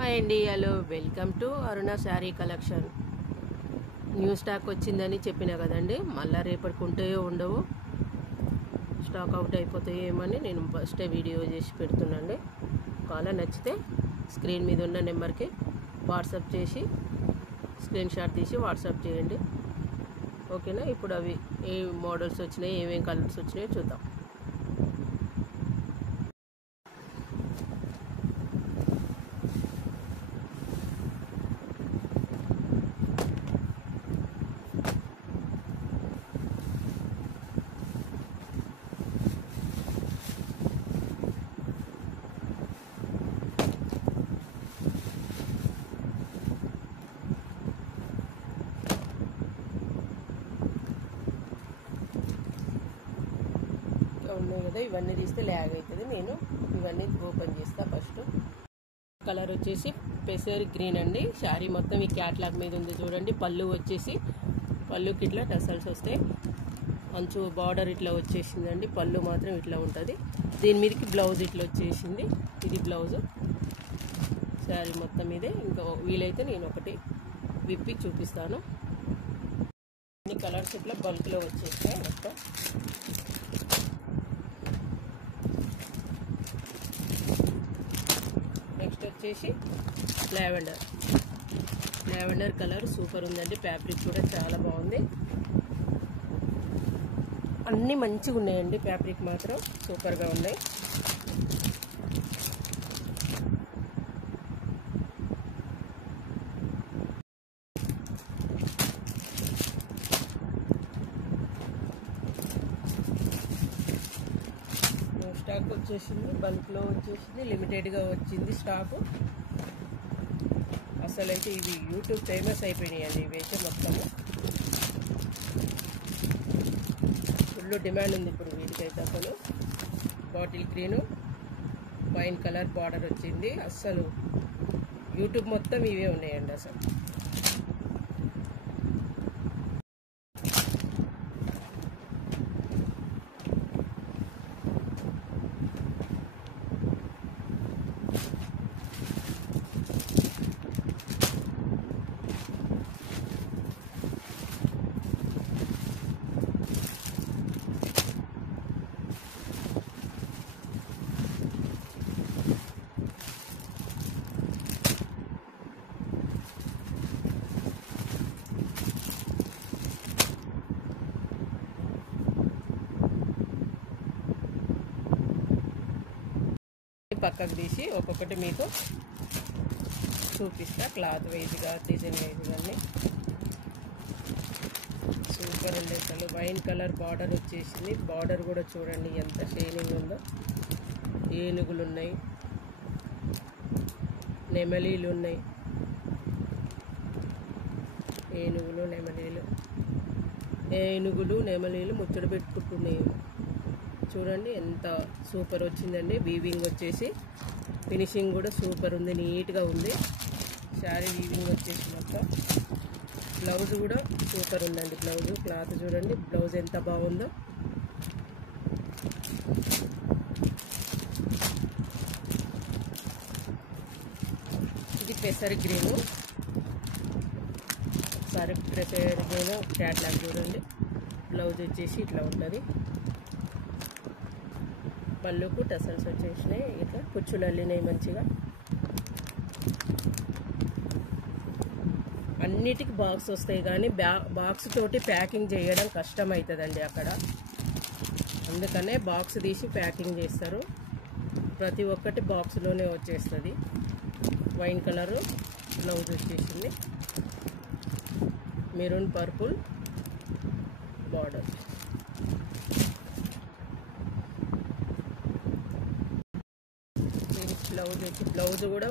Hi అండి, hello, welcome to Aruna sari collection. New stock వచ్చిందని చెప్పినా కదండి, మళ్ళీ రేపటికి ఉంటాయో ఉండవో, స్టాక్ అవుట్ అయిపోతాయో ఏమని నేను ఫస్టే వీడియో చేసి పెడుతున్నాండి. ఒకవేళ నచ్చితే స్క్రీన్ మీద ఉన్న నెంబర్కి వాట్సాప్ చేసి స్క్రీన్ షాట్ తీసి వాట్సాప్ చేయండి, ఓకేనా. ఇప్పుడు అవి ఏ మోడల్స్ వచ్చినాయి, ఏమేమి కలర్స్ వచ్చినాయో చూద్దాం. ఉన్నాయి కదా, ఇవన్నీ తీస్తే ల్యాగ్ అవుతుంది. నేను ఇవన్నీ ఓపెన్ చేస్తా. ఫస్ట్ కలర్ వచ్చేసి పెసర్ గ్రీన్ అండి. శారీ మొత్తం ఈ క్యాట్లాగ్ మీద ఉంది చూడండి. పళ్ళు వచ్చేసి పళ్ళుకి ఇట్లా టసల్స్ వస్తాయి, అంచు బార్డర్ ఇట్లా వచ్చేసిందండి. పళ్ళు మాత్రం ఇట్లా ఉంటుంది. దీని మీదకి బ్లౌజ్ ఇట్లా వచ్చేసింది. ఇది బ్లౌజ్ శారీ మొత్తం ఇదే. ఇంకా వీలైతే నేను ఒకటి విప్పి చూపిస్తాను. అన్ని కలర్స్ ఇట్లా బల్క్లో వచ్చేస్తాయి మొత్తం. నెక్స్ట్ వచ్చేసి లావెండర్ కలర్ సూపర్ ఉందండి. ఫ్యాబ్రిక్ కూడా చాలా బాగుంది. అన్నీ మంచిగా ఉన్నాయండి. ఫ్యాబ్రిక్ మాత్రం సూపర్గా ఉన్నాయి. స్టాక్ వచ్చేసింది, బల్క్లో వచ్చేసింది, లిమిటెడ్గా వచ్చింది స్టాకు. అసలు అయితే ఇవి యూట్యూబ్ ఫేమస్ అయిపోయినాయండి. ఇవైతే మొత్తము ఫుల్ డిమాండ్ ఉంది ఇప్పుడు వీటికైతే. అసలు bottle green wine colour border వచ్చింది. అస్సలు యూట్యూబ్ మొత్తం ఇవే ఉన్నాయండి. అసలు పక్కకు తీసి ఒక్కొక్కటి మీకు చూపిస్తా. క్లాత్ వైజ్గా, డిజైన్ వైజ్గా అన్నీ సూపర్ ఉంది. అసలు వైన్ కలర్ బార్డర్ వచ్చేసింది. బార్డర్ కూడా చూడండి ఎంత షైనింగ్ ఉందో. ఏనుగులు ఉన్నాయి, నెమలీలు ఉన్నాయి. ఏనుగులు నెమలీలు ముచ్చట పెట్టుకుంటున్నాయి. చూడండి ఎంత సూపర్ వచ్చిందండి. వీవింగ్ వచ్చేసి ఫినిషింగ్ కూడా సూపర్ ఉంది, నీట్గా ఉంది. శారీ వీవింగ్ వచ్చేసి మొత్తం. బ్లౌజ్ కూడా సూపర్ ఉందండి. బ్లౌజ్ క్లాత్ చూడండి, బ్లౌజ్ ఎంత బాగుందో. ఇది పెసర్ గ్రీను. ఒకసారి పెసర్ గ్రీను క్యాట్లాగ్ చూడండి. బ్లౌజ్ వచ్చేసి ఇట్లా ఉంటుంది. పళ్ళుకు టసల్స్ వచ్చేసినాయి, ఇట్లా కుచ్చులు అల్లినాయి మంచిగా. అన్నిటికి బాక్స్ వస్తాయి, కానీ బాక్స్ తోటి ప్యాకింగ్ చేయడం కష్టం అవుతుందండి అక్కడ. అందుకనే బాక్స్ తీసి ప్యాకింగ్ చేస్తారు. ప్రతి ఒక్కటి బాక్స్లోనే వచ్చేస్తుంది. వైన్ కలరు బ్లౌజ్ వచ్చేసింది. Maroon purple border. బ్లౌజ్ వచ్చి బ్లౌజ్ కూడా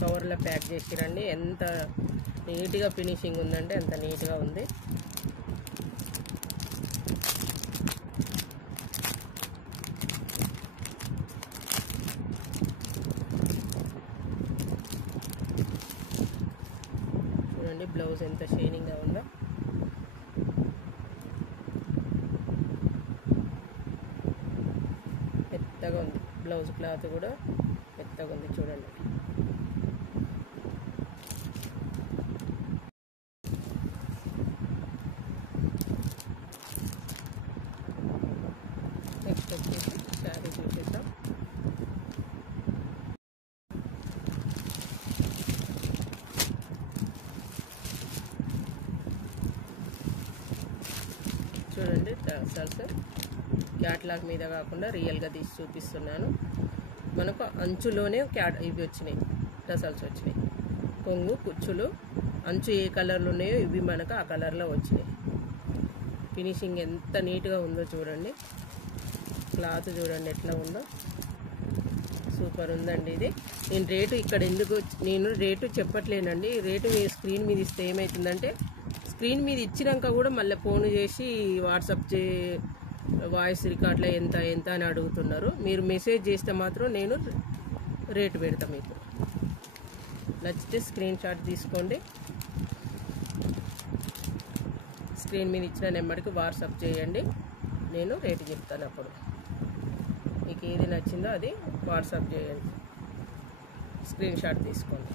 కవర్లో ప్యాక్ చేసిరండి. ఎంత నీట్గా ఫినిషింగ్ ఉందంటే అంత నీట్గా ఉంది. చూడండి బ్లౌజ్ ఎంత షైనింగ్గా ఉందో. మెత్తగా ఉంది బ్లౌజ్ క్లాత్ కూడా. మెత్తగా ఉంది చూడండి. టసల్స్ క్యాట్లాగ్ మీద కాకుండా రియల్గా తీసి చూపిస్తున్నాను. మనకు అంచులోనే ఇవి వచ్చినాయి, టసల్స్ వచ్చినాయి. కొంగు కుచ్చులు అంచు ఏ కలర్లు ఉన్నాయో ఇవి మనకు ఆ కలర్లో వచ్చినాయి. ఫినిషింగ్ ఎంత నీట్గా ఉందో చూడండి. క్లాత్ చూడండి ఎట్లా ఉందో, సూపర్ ఉందండి. ఇది నేను రేటు ఇక్కడ నేను రేటు చెప్పట్లేనండి. రేటు మీ స్క్రీన్ మీద ఇస్తే ఏమవుతుందంటే, స్క్రీన్ మీద ఇచ్చినాక కూడా మళ్ళీ ఫోన్ చేసి వాట్సాప్ వాయిస్ రికార్డులో ఎంత ఎంత అని అడుగుతున్నారు. మీరు మెసేజ్ చేస్తే మాత్రం నేను రేటు పెడతా. మీకు నచ్చితే స్క్రీన్ షాట్ తీసుకోండి. స్క్రీన్ మీద ఇచ్చిన నెంబర్కి వాట్సాప్ చేయండి, నేను రేటు చెప్తాను. అప్పుడు మీకు ఏది నచ్చిందో అది వాట్సాప్ చేయండి, స్క్రీన్ షాట్ తీసుకోండి.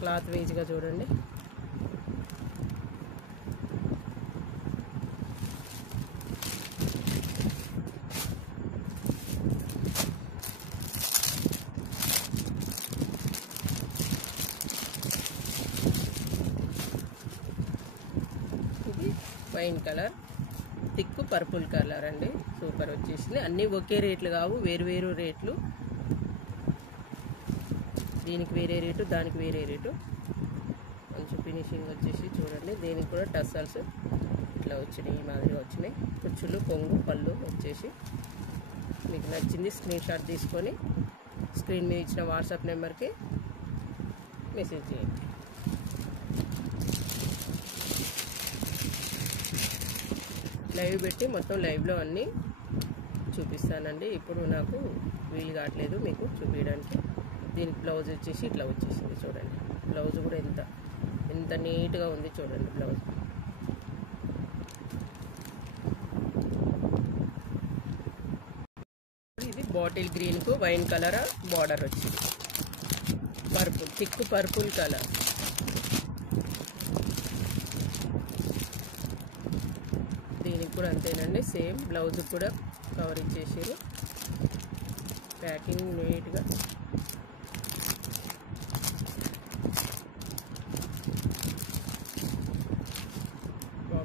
క్లాత్ వైజ్గా చూడండి. ఇది wine colour, thick purple colour అండి. సూపర్ వచ్చేసింది. అన్నీ ఒకే రేట్లు కావు, వేరు వేరు రేట్లు. దీనికి వేరే రేటు, దానికి వేరే రేటు. కొంచెం ఫినిషింగ్ వచ్చేసి చూడండి. దీనికి కూడా టసల్స్ ఇట్లా వచ్చినాయి, ఈ మాదిరిగా వచ్చినాయి. కుచ్చులు, కొంగు, పళ్ళు వచ్చేసి మీకు నచ్చింది స్క్రీన్ షాట్ తీసుకొని స్క్రీన్ మీద ఇచ్చిన వాట్సాప్ నెంబర్కి మెసేజ్ చేయండి. లైవ్ పెట్టి మొత్తం లైవ్లో అన్నీ చూపిస్తానండి. ఇప్పుడు నాకు వీలు కావట్లేదు మీకు చూపించడానికి. దీనికి బ్లౌజ్ వచ్చేసి ఇట్లా వచ్చేసింది చూడండి. బ్లౌజ్ కూడా ఎంత నీట్గా ఉంది చూడండి బ్లౌజ్. ఇది బాటిల్ గ్రీన్కు వైన్ కలర్ బార్డర్ వచ్చింది. Purple, thick purple colour. దీనికి కూడా అంతేనండి, సేమ్ బ్లౌజ్ కూడా కవర్ ఇచ్చేసారు. ప్యాకింగ్ నీట్గా.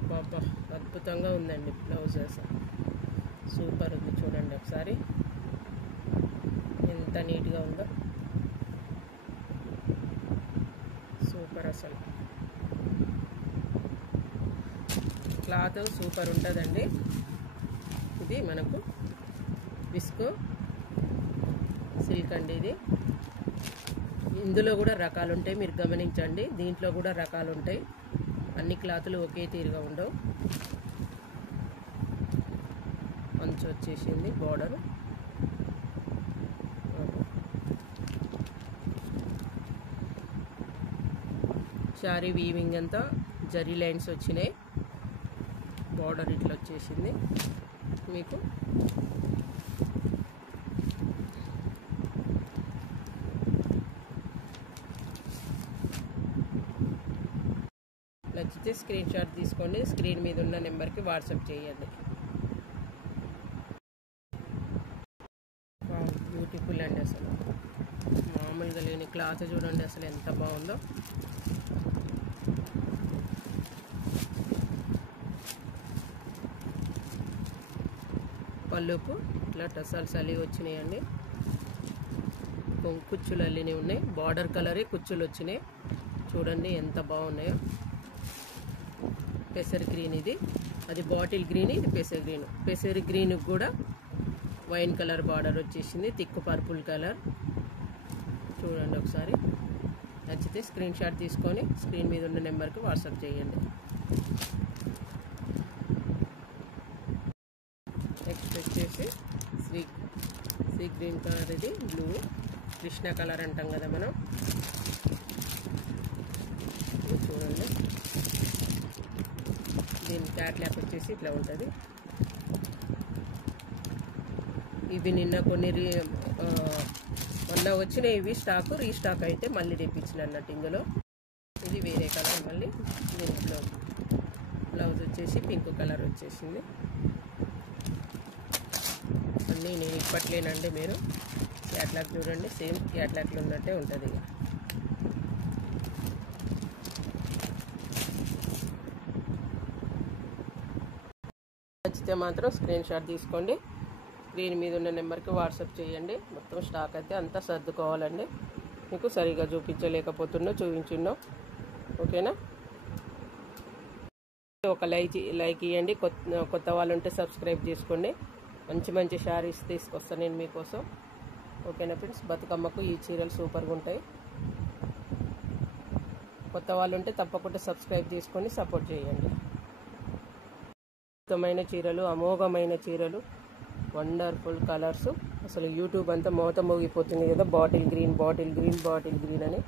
బాబా అద్భుతంగా ఉందండి బ్లౌజ్, అసలు సూపర్ ఉంది. చూడండి ఒకసారి ఎంత నీట్గా ఉందో, సూపర్. అసలు క్లాత్ సూపర్ ఉంటుందండి. ఇది మనకు విస్కో సిల్క్ అండి. ఇది ఇందులో కూడా రకాలు ఉంటాయి, మీరు గమనించండి. దీంట్లో కూడా రకాలు ఉంటాయి, అన్ని క్లాతులు ఒకే తీరుగా ఉండవు. అంచు వచ్చేసింది, బార్డర్. శారీ వీవింగ్ అంతా జరీ లైన్స్ వచ్చినాయి. బార్డర్ ఇట్లా వచ్చేసింది మీకు. నచ్చితే స్క్రీన్ షాట్ తీసుకోండి, స్క్రీన్ మీద ఉన్న నెంబర్కి వాట్సాప్ చేయండి. బ్యూటిఫుల్ అండి, అసలు మామూలుగా లేని క్లాత్ చూడండి అసలు ఎంత బాగుందో. పళ్ళుకు ఇట్లా టసల్స్ అల్లి వచ్చినాయండి. కుచ్చులు అల్లిని ఉన్నాయి. బార్డర్ కలరే కుచ్చులు వచ్చినాయి. చూడండి ఎంత బాగున్నాయో. పెసర్ గ్రీన్ ఇది, అది బాటిల్ గ్రీన్, ఇది పెసర్ గ్రీన్. పెసర్ గ్రీన్ కూడా వైన్ కలర్ బార్డర్ వచ్చేసింది, థిక్ పర్పుల్ కలర్. చూడండి ఒకసారి. నచ్చితే స్క్రీన్ షాట్ తీసుకొని స్క్రీన్ మీద ఉన్న నెంబర్కి వాట్సాప్ చేయండి. నెక్స్ట్ వచ్చేసి సీ గ్రీన్ కలర్, ఇది బ్లూ, కృష్ణ కలర్ అంటాం కదా మనం. ఇది చూడండి, దీని క్యాట్లాగ్ వచ్చేసి ఇట్లా ఉంటుంది. ఇవి నిన్న కొన్ని మొన్న వచ్చిన ఇవి స్టాకు రీస్టాక్ అయితే మళ్ళీ తెప్పించిన అన్నట్టు ఇందులో. ఇది వేరే కలర్. మళ్ళీ దీంట్లో బ్లౌజ్ వచ్చేసి పింక్ కలర్ వచ్చేసింది. అన్నీ నేను ఇప్పట్లేనండి, మీరు క్యాట్లాగ్ చూడండి, సేమ్ క్యాట్లాగ్లో ఉన్నట్టే ఉంటుంది. ఇక నచ్చితే మాత్రం స్క్రీన్ షాట్ తీసుకోండి, స్క్రీన్ మీద ఉన్న నెంబర్కి వాట్సాప్ చేయండి. మొత్తం స్టాక్ అయితే అంతా సర్దుకోవాలండి. మీకు సరిగా చూపించున్నాం. ఓకేనా? ఒక లైక్ ఇవ్వండి. కొత్త వాళ్ళు ఉంటే సబ్స్క్రైబ్ చేసుకోండి. మంచి శారీస్ తీసుకొస్తాను నేను మీకోసం. ఓకేనా ఫ్రెండ్స్? బతుకమ్మకు ఈ చీరలు సూపర్గా ఉంటాయి. కొత్త వాళ్ళు ఉంటే తప్పకుండా సబ్స్క్రైబ్ చేసుకొని సపోర్ట్ చేయండి. అద్భుతమైన చీరలు, అమోఘమైన చీరలు, వండర్ఫుల్ కలర్స్. అసలు యూట్యూబ్ అంతా మోగిపోతుంది కదా, బాటిల్ గ్రీన్ అని.